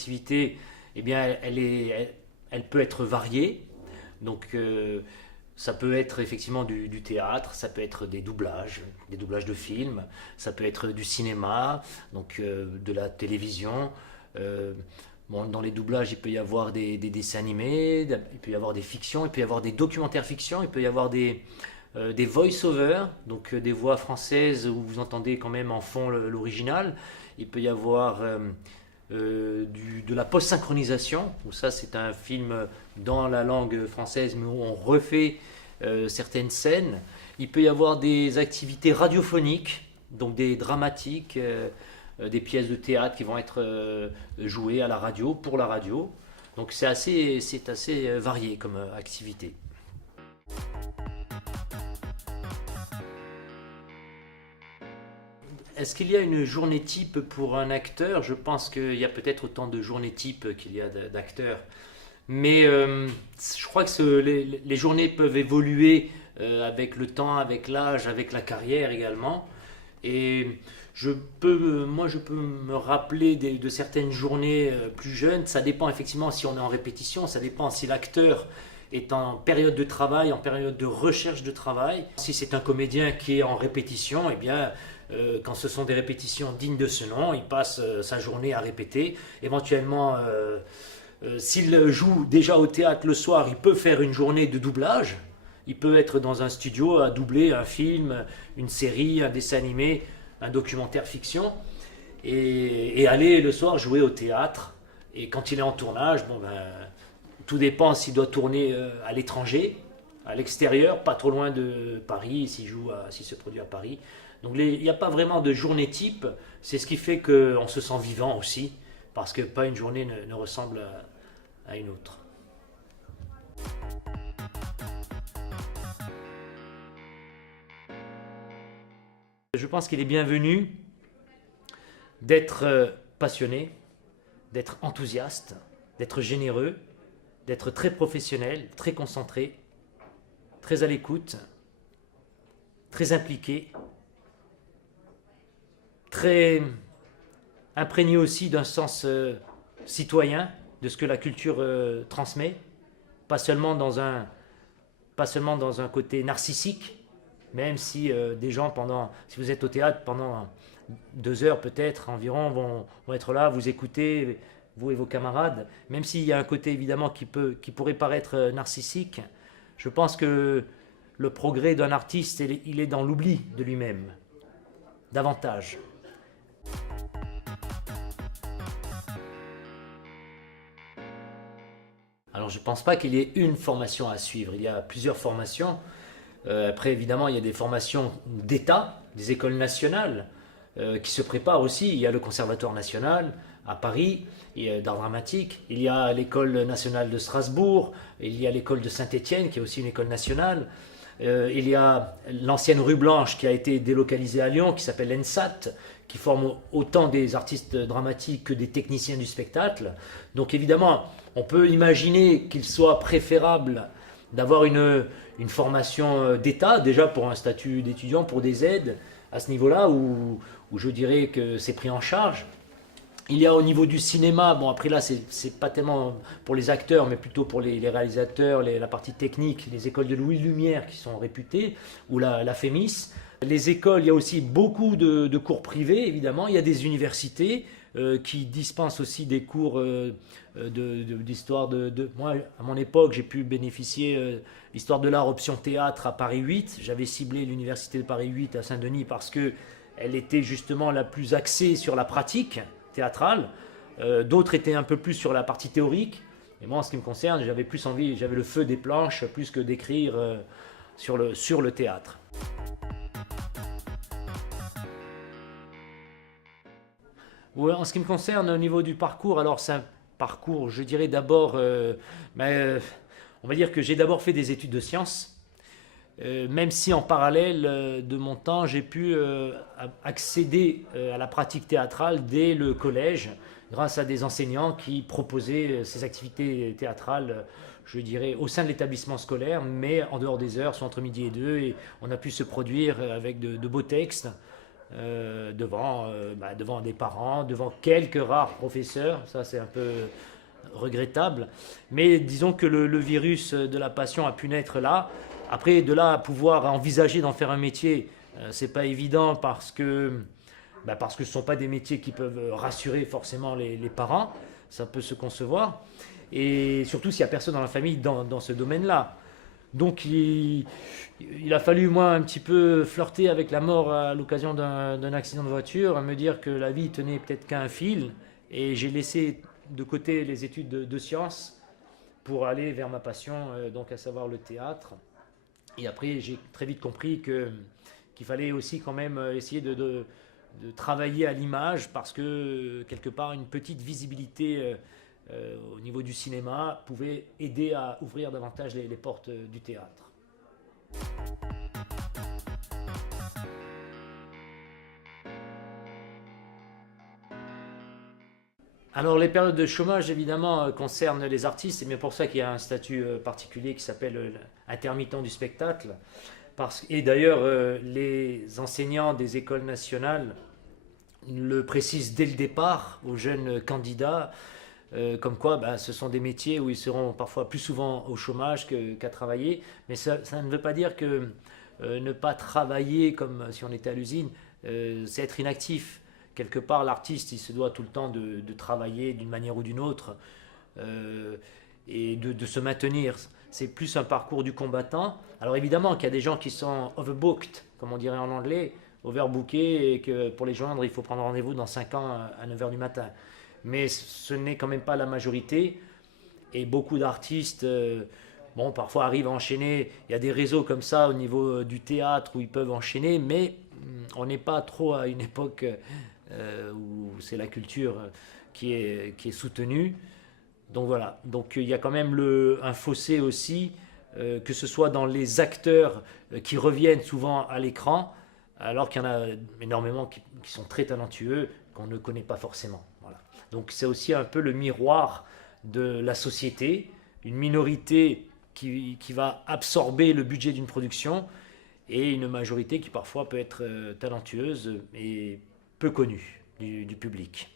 activité, eh bien, elle peut être variée. Donc, ça peut être effectivement du théâtre, ça peut être des doublages de films, ça peut être du cinéma, donc de la télévision. Euh, bon, dans les doublages, il peut y avoir des dessins animés, il peut y avoir des fictions, il peut y avoir des documentaires fictions, il peut y avoir des voice-overs, donc des voix françaises où vous entendez quand même en fond l'original. Il peut y avoir de la post-synchronisation, où ça c'est un film dans la langue française, mais où on refait certaines scènes. Il peut y avoir des activités radiophoniques, donc des dramatiques, des pièces de théâtre qui vont être jouées à la radio, pour la radio. Donc c'est assez varié comme activité. Est-ce qu'il y a une journée type pour un acteur? Je pense qu'il y a peut-être autant de journées type qu'il y a d'acteurs. Mais je crois que les journées peuvent évoluer avec le temps, avec l'âge, avec la carrière également. Et moi, je peux me rappeler de certaines journées plus jeunes. Ça dépend effectivement si on est en répétition, ça dépend si l'acteur est en période de travail, en période de recherche de travail. Si c'est un comédien qui est en répétition, eh bien, quand ce sont des répétitions dignes de ce nom, il passe sa journée à répéter. Éventuellement, s'il joue déjà au théâtre le soir, il peut faire une journée de doublage. Il peut être dans un studio à doubler un film, une série, un dessin animé, un documentaire fiction, et aller le soir jouer au théâtre. Et quand il est en tournage, bon ben, tout dépend s'il doit tourner à l'étranger, à l'extérieur, pas trop loin de Paris, s'il se produit à Paris. Donc il n'y a pas vraiment de journée type, c'est ce qui fait qu'on se sent vivant aussi, parce que pas une journée ne ressemble à une autre. Je pense qu'il est bienvenu d'être passionné, d'être enthousiaste, d'être généreux, d'être très professionnel, très concentré, très à l'écoute, très impliqué, très imprégné aussi d'un sens citoyen de ce que la culture transmet, pas seulement dans un côté narcissique, même si des gens si vous êtes au théâtre pendant 2 heures peut-être environ vont être là, vous écouter, vous et vos camarades, même s'il y a un côté évidemment qui pourrait paraître narcissique, je pense que le progrès d'un artiste, il est dans l'oubli de lui-même, davantage. Alors je ne pense pas qu'il y ait une formation à suivre, il y a plusieurs formations. Après évidemment il y a des formations d'État, des écoles nationales qui se préparent aussi. Il y a le Conservatoire national à Paris d'art dramatique, il y a l'école nationale de Strasbourg, il y a l'école de Saint-Étienne qui est aussi une école nationale. Il y a l'ancienne rue Blanche qui a été délocalisée à Lyon, qui s'appelle l'ENSAT, qui forme autant des artistes dramatiques que des techniciens du spectacle. Donc évidemment, on peut imaginer qu'il soit préférable d'avoir une formation d'État, déjà pour un statut d'étudiant, pour des aides à ce niveau-là, où je dirais que c'est pris en charge. Il y a au niveau du cinéma, bon après là c'est pas tellement pour les acteurs mais plutôt pour les réalisateurs, la partie technique, les écoles de Louis Lumière qui sont réputées, ou la FEMIS. Les écoles, il y a aussi beaucoup de cours privés évidemment, il y a des universités qui dispensent aussi des cours d'histoire Moi à mon époque j'ai pu bénéficier d'histoire de l'art option théâtre à Paris 8, j'avais ciblé l'université de Paris 8 à Saint-Denis parce que elle était justement la plus axée sur la pratique théâtrale, d'autres étaient un peu plus sur la partie théorique, et moi en ce qui me concerne j'avais plus envie, j'avais le feu des planches plus que d'écrire sur le théâtre. Ouais, en ce qui me concerne au niveau du parcours, alors c'est un parcours je dirais d'abord, on va dire que j'ai d'abord fait des études de sciences. Même si en parallèle de mon temps, j'ai pu accéder à la pratique théâtrale dès le collège, grâce à des enseignants qui proposaient ces activités théâtrales, je dirais, au sein de l'établissement scolaire, mais en dehors des heures, soit entre midi et deux, et on a pu se produire avec de beaux textes, devant des parents, devant quelques rares professeurs. Ça, c'est un peu regrettable. Mais disons que le virus de la passion a pu naître là. Après, de là à pouvoir envisager d'en faire un métier, c'est pas évident parce que ce ne sont pas des métiers qui peuvent rassurer forcément les parents. Ça peut se concevoir. Et surtout s'il n'y a personne dans la famille dans ce domaine-là. Donc il a fallu moi un petit peu flirter avec la mort à l'occasion d'un accident de voiture, me dire que la vie tenait peut-être qu'à un fil, et j'ai laissé de côté les études de sciences pour aller vers ma passion, donc à savoir le théâtre. Et après j'ai très vite compris qu'il fallait aussi quand même essayer de travailler à l'image, parce que quelque part une petite visibilité au niveau du cinéma pouvait aider à ouvrir davantage les portes du théâtre. Alors les périodes de chômage évidemment concernent les artistes, c'est bien pour ça qu'il y a un statut particulier qui s'appelle intermittent du spectacle. Et d'ailleurs les enseignants des écoles nationales le précisent dès le départ aux jeunes candidats, comme quoi ce sont des métiers où ils seront parfois plus souvent au chômage qu'à travailler. Mais ça ne veut pas dire que ne pas travailler comme si on était à l'usine, c'est être inactif. Quelque part, l'artiste, il se doit tout le temps de travailler d'une manière ou d'une autre, et de se maintenir. C'est plus un parcours du combattant. Alors évidemment qu'il y a des gens qui sont overbooked, comme on dirait en anglais, overbookés, et que pour les joindre, il faut prendre rendez-vous dans 5 ans à 9 h du matin. Mais ce n'est quand même pas la majorité. Et beaucoup d'artistes, parfois arrivent à enchaîner. Il y a des réseaux comme ça au niveau du théâtre où ils peuvent enchaîner, mais on n'est pas trop à une époque où c'est la culture qui est soutenue. Donc voilà, donc il y a quand même un fossé aussi, que ce soit dans les acteurs qui reviennent souvent à l'écran, alors qu'il y en a énormément qui sont très talentueux, qu'on ne connaît pas forcément. Voilà. Donc c'est aussi un peu le miroir de la société, une minorité qui va absorber le budget d'une production, et une majorité qui parfois peut être talentueuse et peu connue du public.